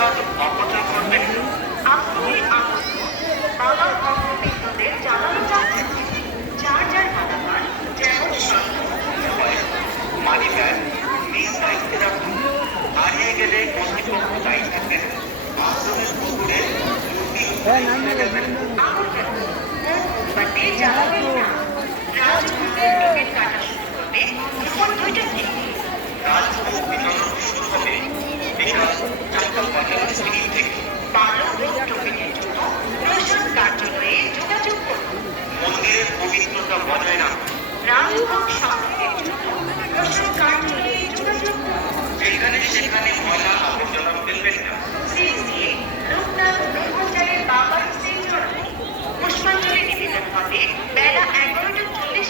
ঔষধ অপচয় করবেন না। আপনি আহত বাবার অঙ্গবিন্দুদের জানানো যাচ্ছে যার যার মালামাল যেমন মানি ব্যাগ নিজ দায়িত্বে রাখুন। হারিয়ে গেলে কর্তৃপক্ষ দায়ী থাকবে না। আশ্রমের পুকুরে দুটি দেবেন। মোমবাতি জ্বালাবেন না। রাজভোগের টোকেন কাটা শুরু করবে দুপুর 2টা থেকে। রাজভোগ বিতরণ শুরু হবে বিকাল 4:45 থেকে। বাল্যভোগ টোকেনের জন্য প্রশাসন কার্যালয়ে যোগাযোগ করুন। মন্দিরের পবিত্রতা বজায় রাখুন। রাজভোগ সংগ্রহের জন্য প্রশাসন কার্যালয়ে যোগাযোগ করুন। যেখানে সেখানে ময়লা আবর্জনা ফেলবেন না। শ্রী লোকনাথ ব্রহ্মচারীর বাবার শ্রীচরণে পুষ্পাঞ্জলি নিবেদন হবে বেলা 11:40।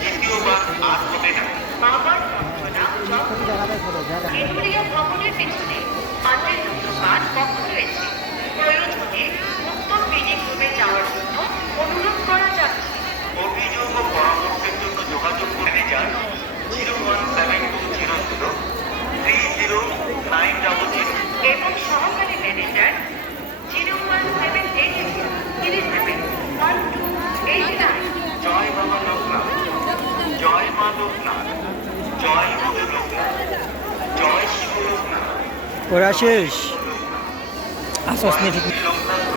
দ্বিতীয়বার আর হবে না। বাবার বন্দনা কেন্দ্রীয় ভবনের পেছনে মাঠের দোকান কক্ষ রয়েছে। প্রয়োজনে মুক্ত ক্লিনিক রুমে যাওয়ার জন্য অনুরোধ করা যাচ্ছে। অভিযোগ ও পরামর্শের জন্য যোগাযোগ করে যান 01720 এবং সহকারী ম্যানেজার 01787 জয় বাবা লোকনাথ, জয় মা লোকনাথ, জয় গুরু লোকনাথ, জয় শিব লোকনাথ। ওরা শেষ আসস নি ঠিক লোকনাথ